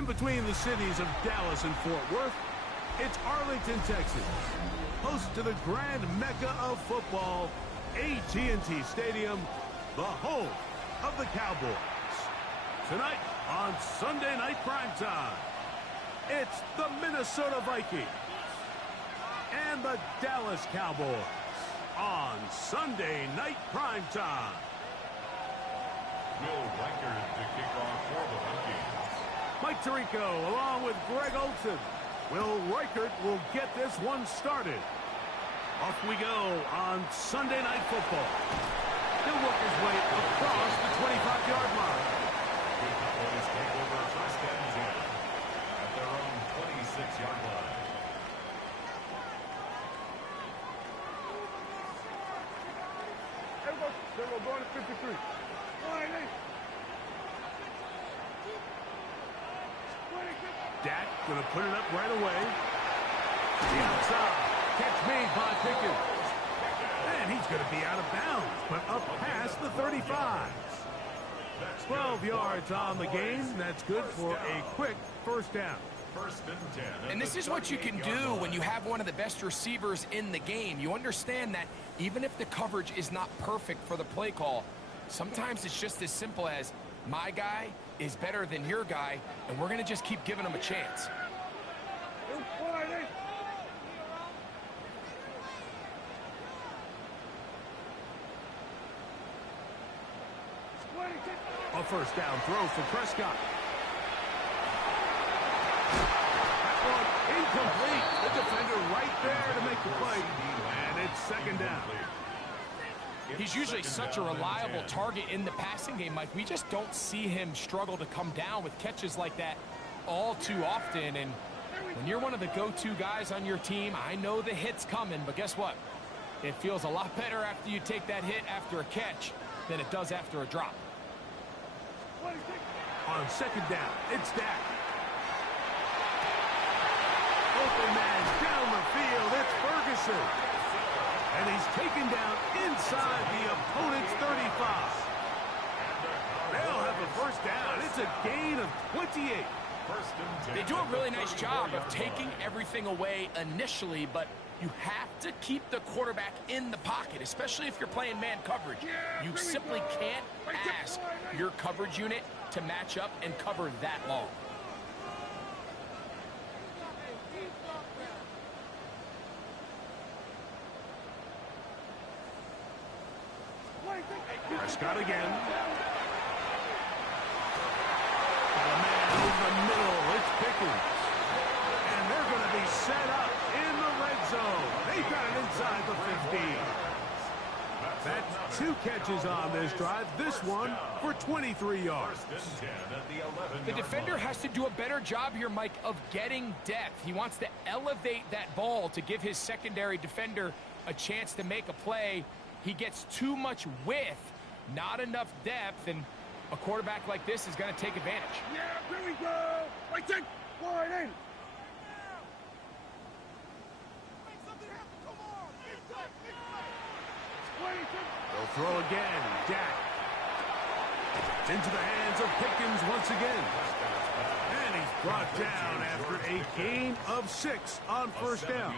In between the cities of Dallas and Fort Worth, it's Arlington, Texas, host to the grand mecca of football, AT&T Stadium, the home of the Cowboys. Tonight on Sunday Night Primetime, it's the Minnesota Vikings and the Dallas Cowboys on Sunday Night Primetime. Will Reichert to kick off for the Vikings. Mike Tirico along with Greg Olson. Will Reichert will get this one started. Off we go on Sunday Night Football. He'll work his way across the 25-yard line. The Cowboys take over first and 10 at their own 26-yard line. We're going to 53. Dak going to put it up right away. The outside. Catch made by Pickens. And he's going to be out of bounds, but up past the 35. 12 yards on the game. That's good for a quick first down. First and 10. And this is what you can do when you have one of the best receivers in the game. You understand that even if the coverage is not perfect for the play call, sometimes it's just as simple as my guy is better than your guy, and we're going to just keep giving him a chance. A first down throw for Prescott. That one incomplete. The defender right there to make the play. And it's second down. He's usually such a reliable target in the passing game, Mike. We just don't see him struggle to come down with catches like that all too often. And when you're one of the go-to guys on your team, I know the hit's coming, but guess what? It feels a lot better after you take that hit after a catch than it does after a drop. On second down, it's Dak. Open man down the field, it's Ferguson. And he's taken down inside the opponent's 35. They'll have a first down. It's a gain of 28. First and 10. They do a really nice job of taking everything away initially, but you have to keep the quarterback in the pocket, especially if you're playing man coverage. You simply can't ask your coverage unit to match up and cover that long. Prescott again. Got a man over the middle. It's Pickens. And they're going to be set up in the red zone. They got it inside the 15. That's 2 catches on this drive. This one for 23 yards. The defender has to do a better job here, Mike, of getting depth. He wants to elevate that ball to give his secondary defender a chance to make a play. He gets too much width, not enough depth, and a quarterback like this is going to take advantage. Yeah, here we go. Right there. Wide in. They'll throw again. Dak. Into the hands of Pickens once again. And he's brought down after a gain of 6 on first down.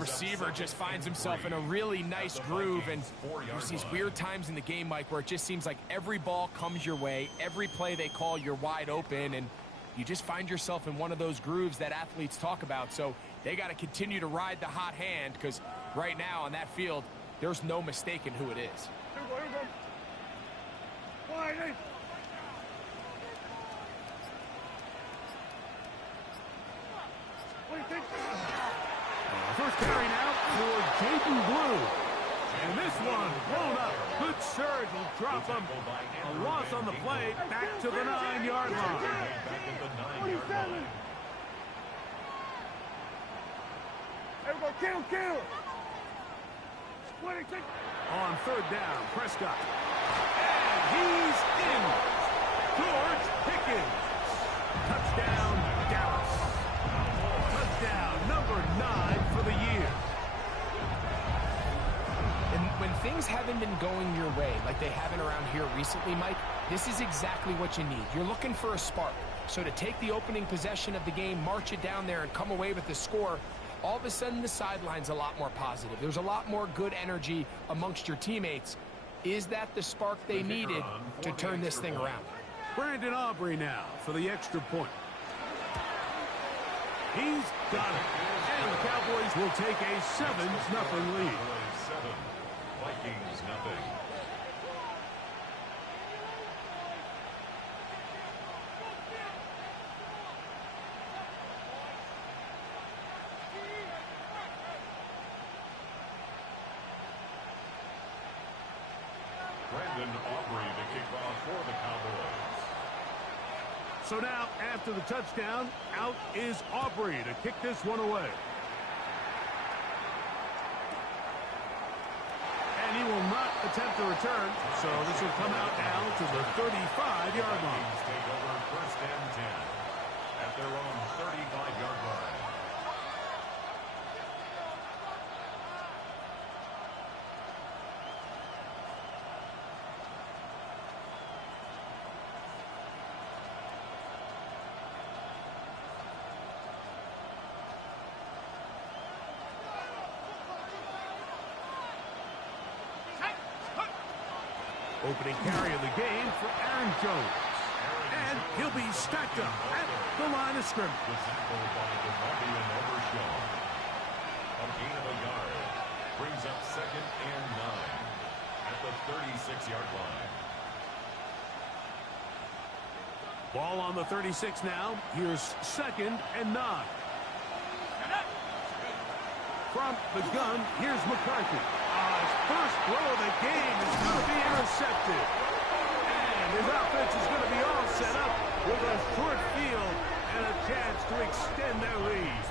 Receiver just finds himself in a really nice groove, and there's these weird times in the game, Mike, where it just seems like every ball comes your way, every play they call, you're wide open, and you just find yourself in one of those grooves that athletes talk about. So they got to continue to ride the hot hand, because right now on that field, there's no mistaking who it is. Here we go. Wide in. What do you think? First carry now for Jaden Blue. And this one blown up. Good surge will drop him. A loss on the play back to the 9-yard line. 47. There we go. Kill. 26. On third down, Prescott. And he's in. George Pickens. Touchdown, Dallas. Touchdown, number 9 for the year. And when things haven't been going your way, like they haven't around here recently, Mike, this is exactly what you need. You're looking for a spark. So to take the opening possession of the game, march it down there, and come away with the score, all of a sudden the sideline's a lot more positive. There's a lot more good energy amongst your teammates. Is that the spark they needed to turn this thing around? Brandon Aubrey now for the extra point. He's got it. And the Cowboys will take a 7-0 lead. 7, Vikings nothing. Brandon Aubrey to kick off for the Cowboys. So now, after the touchdown, out is Aubrey to kick this one away. And he will not attempt a return, so this will come out now to the 35-yard line. Vikings take over first and 10 at their own 35-yard line. Opening carry of the game for Aaron Jones. And he'll be stacked up at the line of scrimmage. Tackled by DeMarvion Overshawn. A gain of a yard. Brings up second and 9 at the 36-yard line. Ball on the 36 now. Here's second and 9. From the gun, here's McCarthy. His first throw of the game is going to be intercepted. And his offense is going to be all set up with a short field and a chance to extend their lead.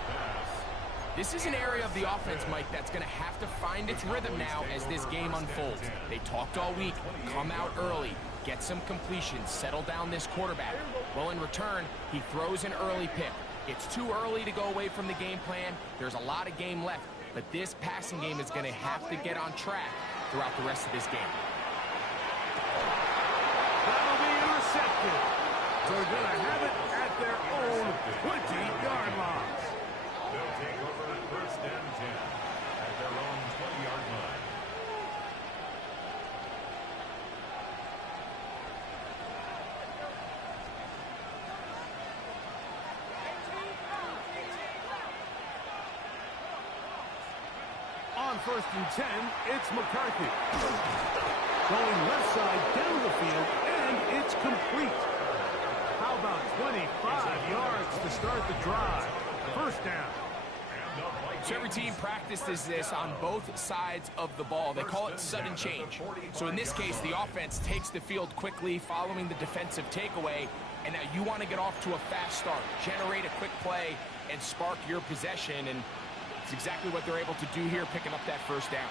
This is an area of the offense, Mike, that's going to have to find its rhythm now as this game unfolds. They talked all week, come out early, get some completions, settle down this quarterback. Well, in return, he throws an early pick. It's too early to go away from the game plan. There's a lot of game left, but this passing game is going to have to get on track throughout the rest of this game. That'll be intercepted. So they're going to have it at their own 20-yard line. They'll take over at first and 10 at their own 20-yard line. On first and 10, it's McCarthy. Going left side down the field, and it's complete. How about 25 yards to start the drive? First down. So every team practices this on both sides of the ball. They call it sudden change. So in this case, the offense takes the field quickly following the defensive takeaway, and now you want to get off to a fast start, generate a quick play, and spark your possession, and it's exactly what they're able to do here, picking up that first down.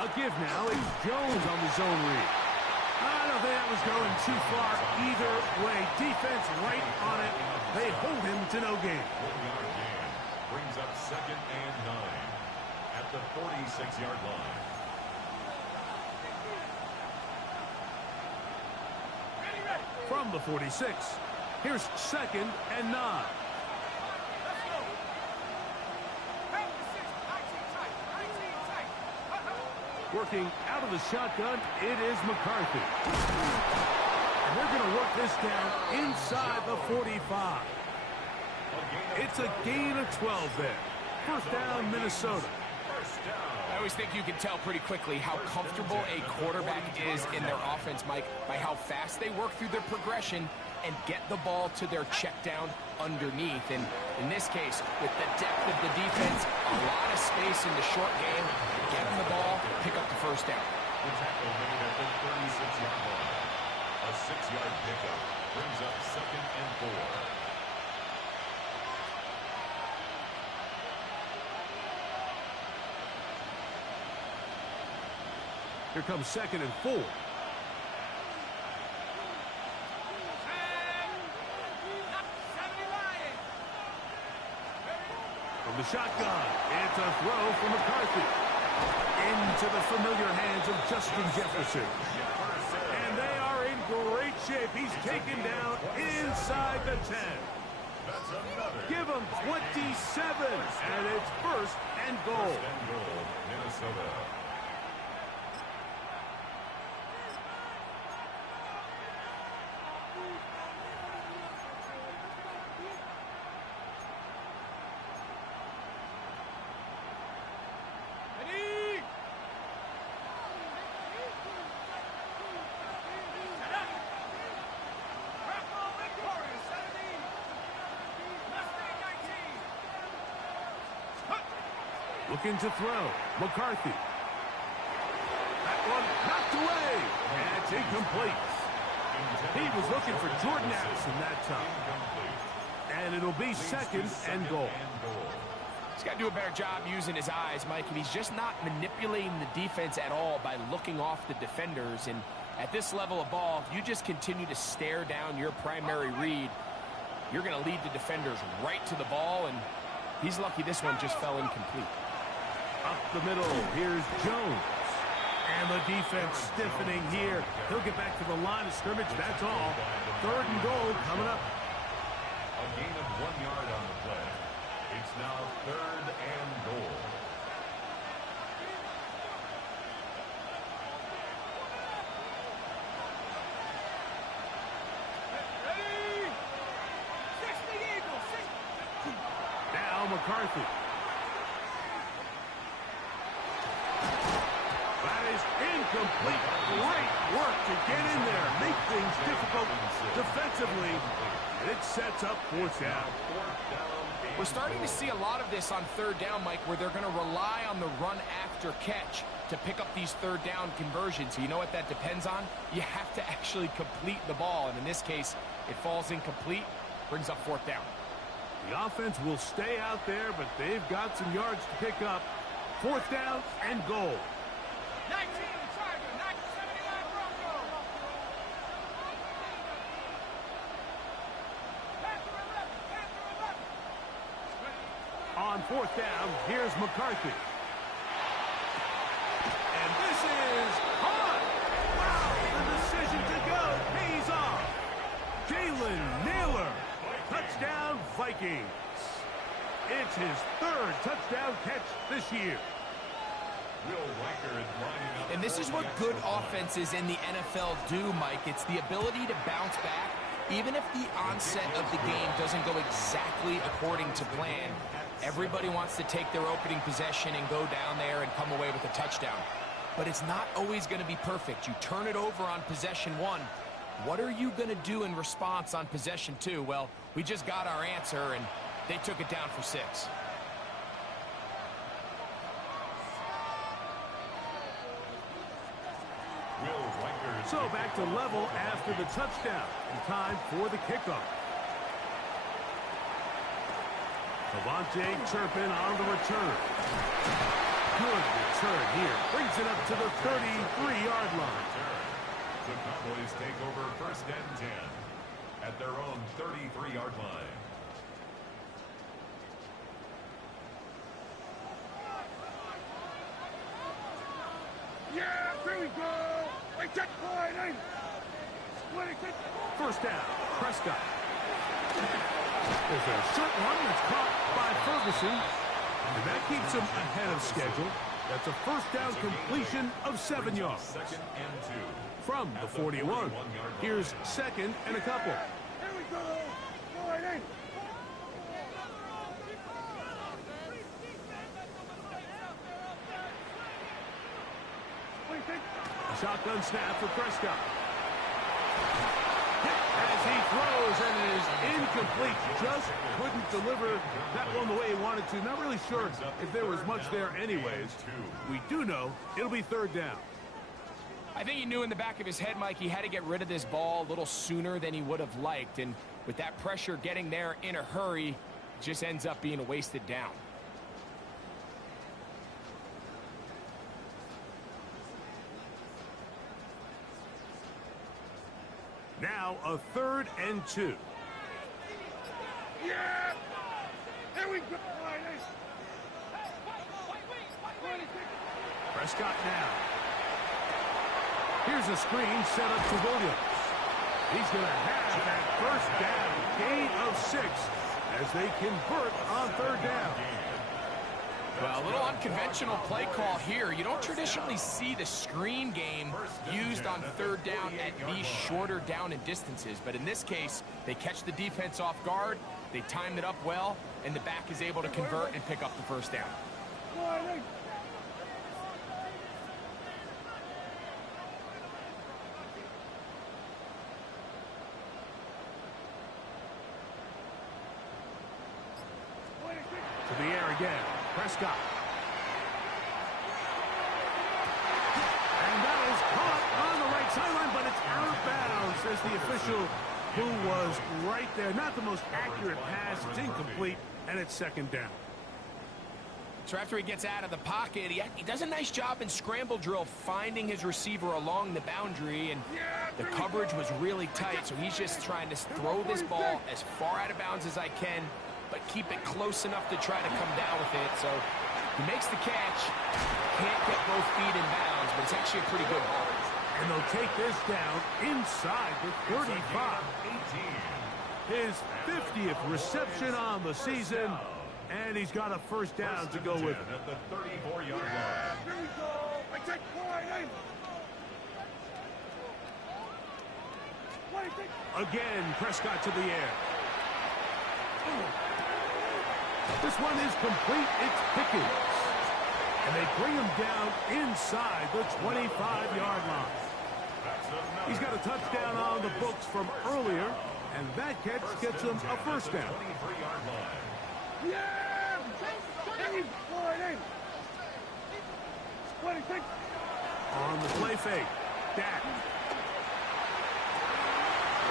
A give now. It's Jones on the zone read. I don't think that was going too far either way. Defense right on it. They hold him to no gain. 1-yard gain brings up second and 9 at the 46-yard line. From the 46, here's second and 9. Working out of the shotgun, it is McCarthy. And they're going to work this down inside the 45. It's a gain of 12 there. First down, Minnesota. I always think you can tell pretty quickly how comfortable a quarterback is in their offense, Mike, by how fast they work through their progression and get the ball to their check down underneath. And in this case, with the depth of the defense, a lot of space in the short game, get them the ball, pick up the first down. The tackle made at the 36-yard line. A 6-yard pickup brings up second and 4. Here comes second and 4. The the shotgun. It's a throw from McCarthy. Into the familiar hands of Justin Jefferson. And they are in great shape. He's taken down inside the 10. Give him 27, and it's first and goal. Minnesota. Looking to throw. McCarthy. That one knocked away. And it's incomplete. He was looking for Jordan Addison that time. And it'll be second and goal. He's got to do a better job using his eyes, Mike, and he's just not manipulating the defense at all by looking off the defenders. And at this level of ball, if you just continue to stare down your primary read, you're going to lead the defenders right to the ball, and he's lucky this one just fell incomplete. Up the middle, here's Jones. And the defense stiffening here. He'll get back to the line of scrimmage, that's all. Third and goal coming up. A gain of 1 yard on the play. It's now third and goal. Now McCarthy. That is incomplete. Great work to get in there. Make things difficult defensively. It sets up fourth down. We're starting to see a lot of this on third down, Mike, where they're going to rely on the run after catch to pick up these third down conversions. So you know what that depends on? You have to actually complete the ball. And in this case, it falls incomplete, brings up fourth down. The offense will stay out there, but they've got some yards to pick up. Fourth down and goal. 19, Charger, 1979 Broncos. On fourth down, here's McCarthy. And this is hot. Wow, the decision to go pays off. Jalen Naylor, touchdown Vikings. It's his third touchdown catch this year. And this is what good offenses in the NFL do, Mike. It's the ability to bounce back, even if the onset of the game doesn't go exactly according to plan. Everybody wants to take their opening possession and go down there and come away with a touchdown. But it's not always going to be perfect. You turn it over on possession 1. What are you going to do in response on possession 2? Well, we just got our answer, and they took it down for 6. So back to level after the touchdown. And time for the kickoff. Devontae Turpin on the return. Good return here. Brings it up to the 33-yard line. The Cowboys take over first and 10 at their own 33-yard line. Yeah, here we go. Wait, check point, eh? First down, Prescott. There's a short one that's caught by Ferguson. And that keeps him ahead of schedule. That's a first down completion of 7 yards. Second and 2. From the 41. Here's second and a couple. Here we go. Point, eh? Shotgun snap for Prescott. As he throws and is incomplete. Just couldn't deliver that one the way he wanted to. Not really sure if there was much there anyways. We do know it'll be third down. I think he knew in the back of his head, Mike, he had to get rid of this ball a little sooner than he would have liked. And with that pressure getting there in a hurry, it just ends up being a wasted down. Now a third and 2. Yeah! Here we go. Prescott now. Here's a screen set up to Williams. He's going to have that first down, gain of 6, as they convert on third down. Well, a little unconventional play call here. You don't traditionally see the screen game used on third down at these shorter down and distances. But in this case, they catch the defense off guard, they time it up well, and the back is able to convert and pick up the first down. To the air again. Prescott. And that is caught on the right sideline, but it's out of bounds, says the official who was right there. Not the most accurate pass. It's incomplete, and it's second down. So after he gets out of the pocket, he does a nice job in scramble drill finding his receiver along the boundary, and the coverage was really tight, so he's just trying to throw this ball as far out of bounds as I can, but keep it close enough to try to come down with it. So he makes the catch, can't get both feet in bounds, but it's actually a pretty good ball. And they'll take this down inside the 35. His 50th reception on the season, and he's got a first down to go with it. At the 34-yard line. Here we go. I take point. Again, Prescott to the air. This one is complete. It's Pickens. And they bring him down inside the 25-yard line. He's got a touchdown on the books from earlier, and that catch gets him a first down. Yeah! On the play fake, Dak.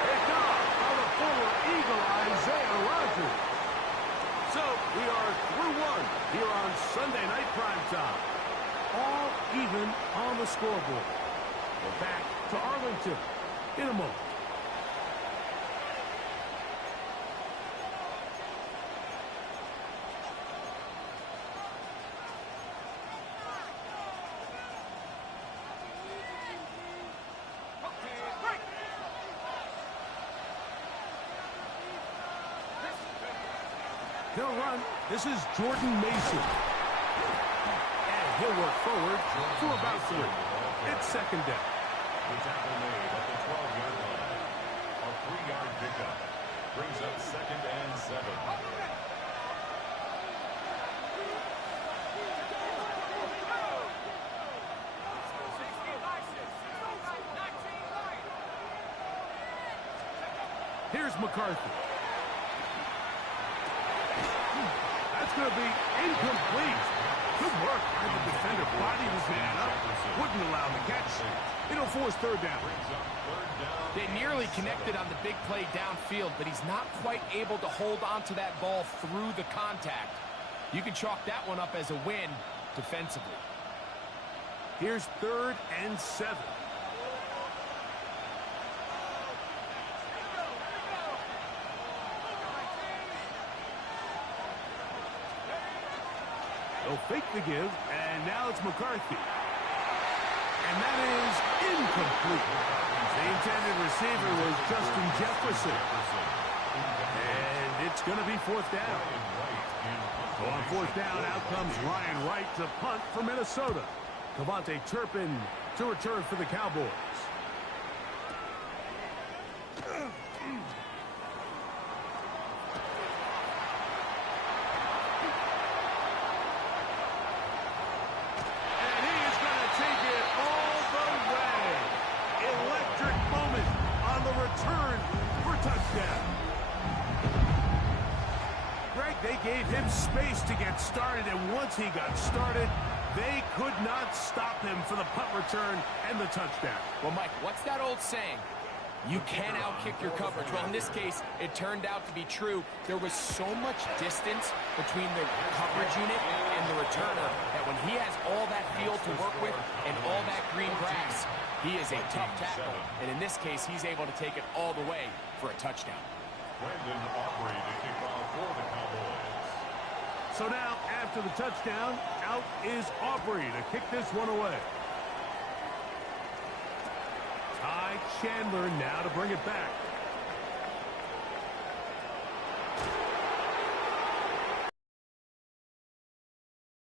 Picked off by the former Eagle, Isaiah Rodgers. So we are through one here on Sunday Night Primetime. All even on the scoreboard. We're back to Arlington in a moment. He'll run. This is Jordan Mason. And he'll work forward for about 3. It's second down. The tackle made at the 12-yard line. A 3-yard pickup brings up second and 7. Here's McCarthy. That's going to be incomplete. Good work by the defender. Body his man up. Wouldn't allow the catch. It'll force third down. They nearly connected on the big play downfield, but he's not quite able to hold on to that ball through the contact. You can chalk that one up as a win defensively. Here's third and 7. They'll fake the give, and now it's McCarthy. And that is incomplete. The intended receiver was Justin Jefferson. And it's going to be fourth down. So on fourth down, out comes Ryan Wright to punt for Minnesota. Cavante Turpin to return for the Cowboys. They gave him space to get started, and once he got started, they could not stop him for the punt return and the touchdown. Well, Mike, what's that old saying? You can outkick your coverage. Well, in this case, it turned out to be true. There was so much distance between the coverage unit and the returner that when he has all that field to work with and all that green grass, he is a tough tackle. And in this case, he's able to take it all the way for a touchdown. Brandon Aubrey to kick off for the Cowboys. So now, after the touchdown, out is Aubrey to kick this one away. Ty Chandler now to bring it back.